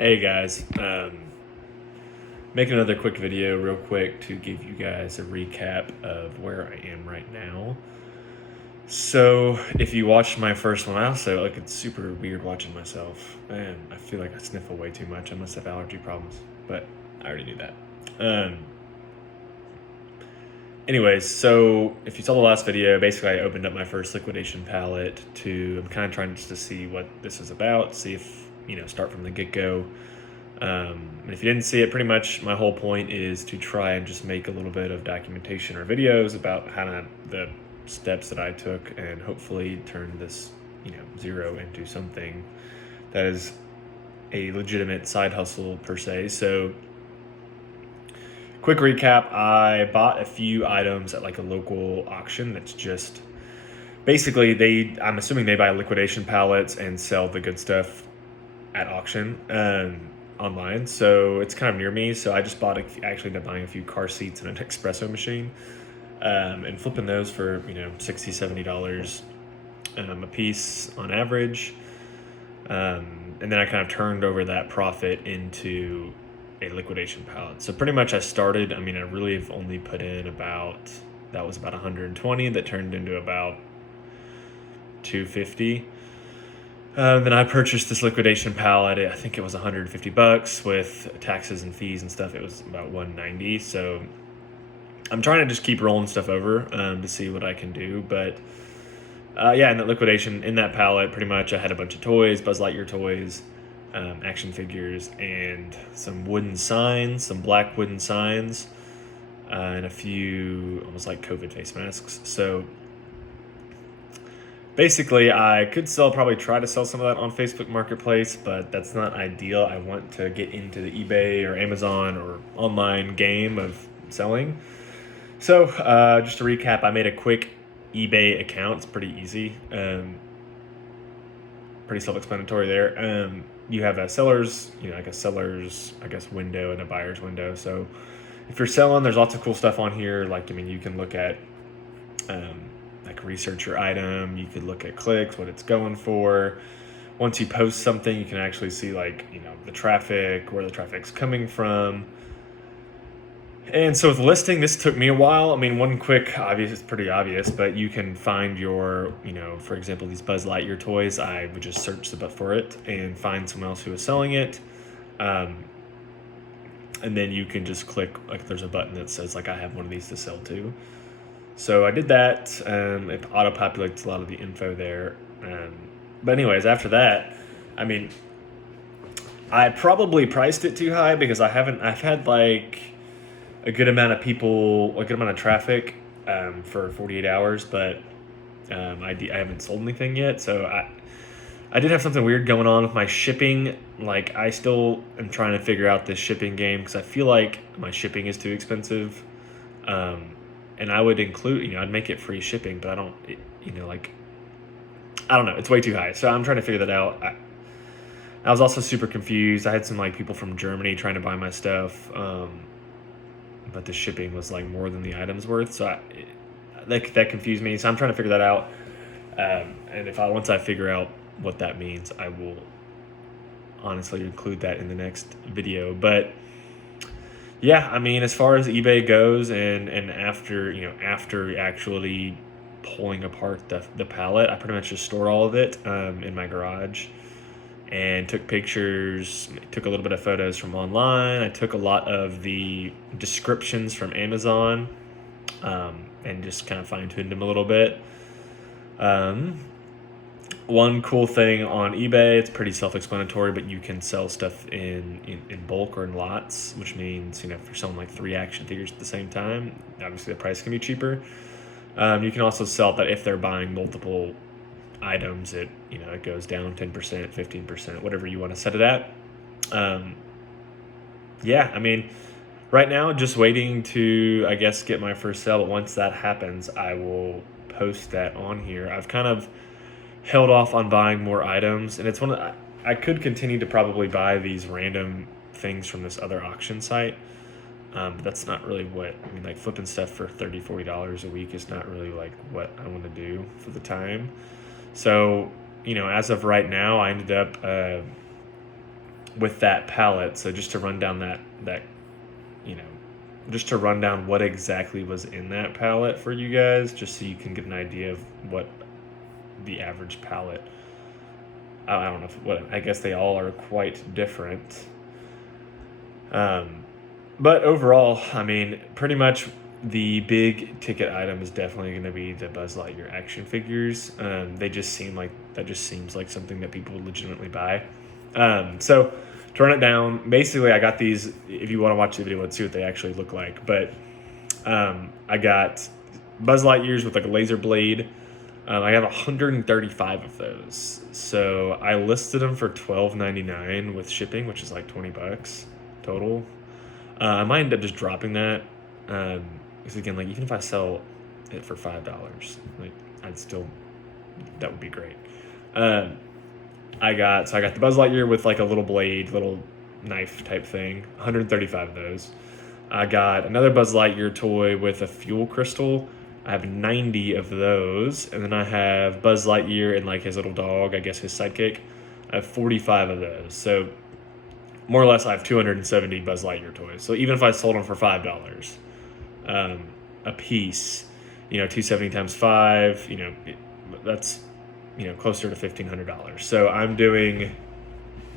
Hey guys, making another quick video real quick to give you guys a recap of where I am right now. So if you watched my first one, I also, it's super weird watching myself. Man, I feel like I sniffle way too much. I must have allergy problems, but I already knew that. Anyways, so if you saw the last video, basically I opened up my first liquidation pallet I'm kind of trying just to see what this is about, see if, start from the get-go. And if you didn't see it, pretty much my whole point is to try and just make a little bit of documentation or videos about the steps that I took and hopefully turn this, zero into something that is a legitimate side hustle per se. So quick recap, I bought a few items at a local auction that's just basically I'm assuming they buy liquidation pallets and sell the good stuff at auction online. So it's kind of near me. So I just actually ended up buying a few car seats and an espresso machine and flipping those for, $60, $70 a piece on average. And then I kind of turned over that profit into a liquidation pallet. So pretty much I really have only put in about 120 that turned into about 250. Then I purchased this liquidation pallet. I think it was $150 with taxes and fees and stuff. It was about $190. So I'm trying to just keep rolling stuff over to see what I can do. But in that pallet, pretty much I had a bunch of toys, Buzz Lightyear toys, action figures, and some wooden signs, some black wooden signs, and a few almost like COVID face masks. So basically, I could probably try to sell some of that on Facebook Marketplace, but that's not ideal. I want to get into the eBay or Amazon or online game of selling. So just to recap, I made a quick eBay account. It's pretty easy, pretty self-explanatory there. You have a seller's window and a buyer's window. So if you're selling, there's lots of cool stuff on here. You can look at research your item. You could look at clicks, what it's going for. Once you post something, you can actually see the traffic, where the traffic's coming from. And so with listing, this took me a while. It's pretty obvious, but you can find your, for example, these Buzz Lightyear toys. I would just search for it and find someone else who is selling it. And then you can just click, there's a button that says I have one of these to sell to. So I did that. It auto-populates a lot of the info there. But anyways, after that, I probably priced it too high because I've had a good amount of people, a good amount of traffic for 48 hours, but I haven't sold anything yet. So I did have something weird going on with my shipping. I still am trying to figure out this shipping game because I feel like my shipping is too expensive. And I would include, I'd make it free shipping, but I don't know. It's way too high. So I'm trying to figure that out. I was also super confused. I had some people from Germany trying to buy my stuff. But the shipping was more than the item's worth. So that confused me. So I'm trying to figure that out. And once I figure out what that means, I will honestly include that in the next video. But yeah, as far as eBay goes, and after actually pulling apart the pallet, I pretty much just stored all of it in my garage and took pictures, took a little bit of photos from online. I took a lot of the descriptions from Amazon and just kind of fine-tuned them a little bit. One cool thing on eBay, it's pretty self-explanatory, but you can sell stuff in bulk or in lots, which means, if you're selling 3 action figures at the same time, obviously the price can be cheaper. You can also sell that if they're buying multiple items, it goes down 10%, 15%, whatever you want to set it at. Right now, just waiting to, get my first sale, but once that happens, I will post that on here. I've kind of held off on buying more items, and it's I could continue to probably buy these random things from this other auction site, but that's not really what flipping stuff for $30, $40 a week is not really what I want to do for the time. So as of right now, I ended up with that pallet. So just to run down just to run down what exactly was in that pallet for you guys, just so you can get an idea of what the average pallet. I don't know I guess they all are quite different. But overall, I mean, pretty much the big ticket item is definitely going to be the Buzz Lightyear action figures. That just seems like something that people would legitimately buy. So to run it down, basically I got these. If you want to watch the video, let's see what they actually look like. But I got Buzz Lightyears with like a laser blade. I have 135 of those. So I listed them for $12.99 with shipping, which is like $20 total. I might end up just dropping that. Because again, like even if I sell it for $5, like that would be great. I got the Buzz Lightyear with like a little blade, little knife type thing. 135 of those. I got another Buzz Lightyear toy with a fuel crystal. I have 90 of those, and then I have Buzz Lightyear and like his little dog, I guess his sidekick. I have 45 of those. So more or less, I have 270 Buzz Lightyear toys. So even if I sold them for $5 a piece, 270 times 5, that's closer to $1,500. So I'm doing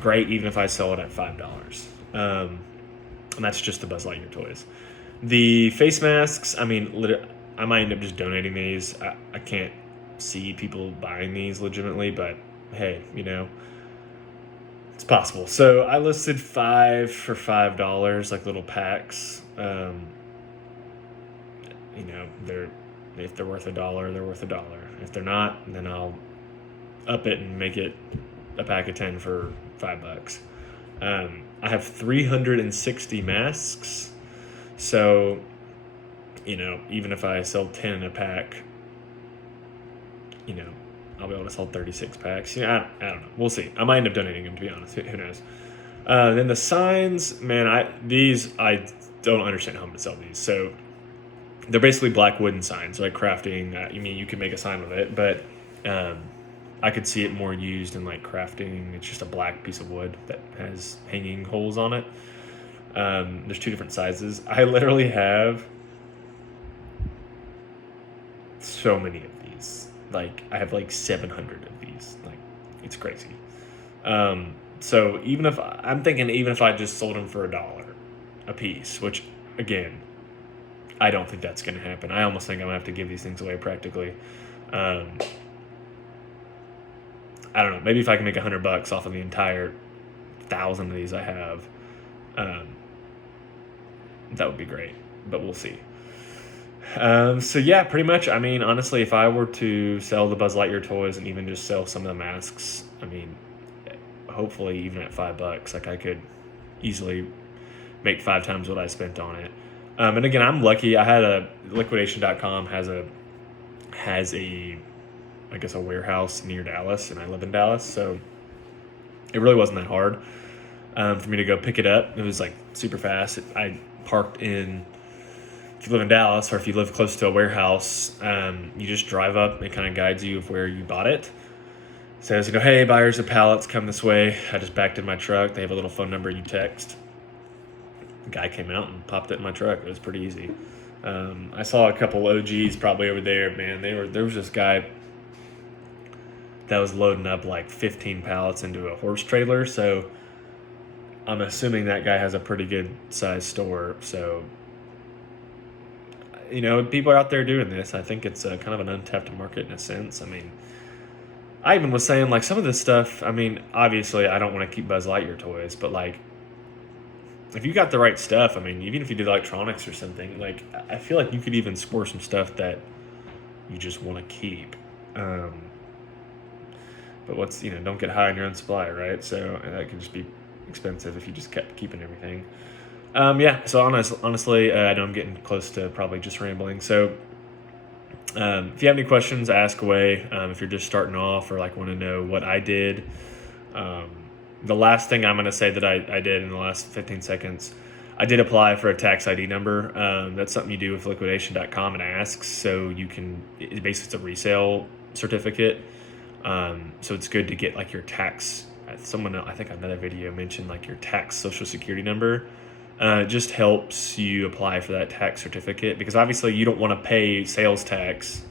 great even if I sell it at $5. And that's just the Buzz Lightyear toys. The face masks, I mean, I might end up just donating these. I can't see people buying these legitimately, but hey, it's possible. So I listed 5 for $5, like little packs. If they're worth $1, they're worth $1. If they're not, then I'll up it and make it a pack of 10 for $5. I have 360 masks. So, even if I sell 10 in a pack, I'll be able to sell 36 packs. I don't know. We'll see. I might end up donating them, to be honest. Who knows? Then the signs, man, I don't understand how I'm going to sell these. So they're basically black wooden signs, like crafting. You can make a sign with it, but I could see it more used in like crafting. It's just a black piece of wood that has hanging holes on it. There's 2 different sizes. I literally have so many of these. Like I have like 700 of these. Like it's crazy. So even if I just sold them for $1 a piece, which again, I don't think that's going to happen. I almost think I'm gonna have to give these things away practically. I don't know. Maybe if I can make $100 off of the entire 1,000 of these I have, that would be great. But we'll see. So yeah, pretty much. I mean, honestly, if I were to sell the Buzz Lightyear toys and even just sell some of the masks, I mean, hopefully even at $5, like I could easily make 5 times what I spent on it. And again, I'm lucky. I had liquidation.com has a I guess a warehouse near Dallas, and I live in Dallas, so it really wasn't that hard for me to go pick it up. It was like super fast. I parked in. If you live in Dallas or if you live close to a warehouse, you just drive up. It kind of guides you of where you bought it. It says, hey, buyers of pallets, come this way. I just backed in my truck. They have a little phone number you text. The guy came out and popped it in my truck. It was pretty easy. I saw a couple OGs probably over there. Man, there was this guy that was loading up like 15 pallets into a horse trailer. So I'm assuming that guy has a pretty good sized store. So, people are out there doing this. I think it's kind of an untapped market in a sense. I mean, I even was saying like some of this stuff, I mean, obviously I don't want to keep Buzz Lightyear toys, but like if you got the right stuff, I mean, even if you did electronics or something, like I feel like you could even score some stuff that you just want to keep. But don't get high on your own supply, right? So that can just be expensive if you just kept keeping everything. So honestly, I know I'm getting close to probably just rambling. So if you have any questions, ask away. If you're just starting off or like want to know what I did. The last thing I'm going to say that I did in the last 15 seconds, I did apply for a tax ID number. That's something you do with liquidation.com and asks. So you can, basically it's a resale certificate. So it's good to get like your tax someone, I think another video mentioned like your tax social security number. It just helps you apply for that tax certificate, because obviously you don't want to pay sales tax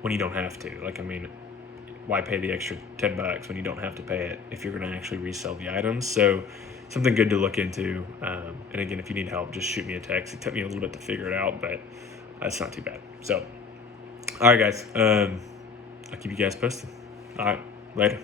when you don't have to. Like, I mean, why pay the extra $10 when you don't have to pay it if you're going to actually resell the items? So something good to look into. And again, if you need help, just shoot me a text. It took me a little bit to figure it out, but it's not too bad. So, all right, guys. I'll keep you guys posted. All right, later.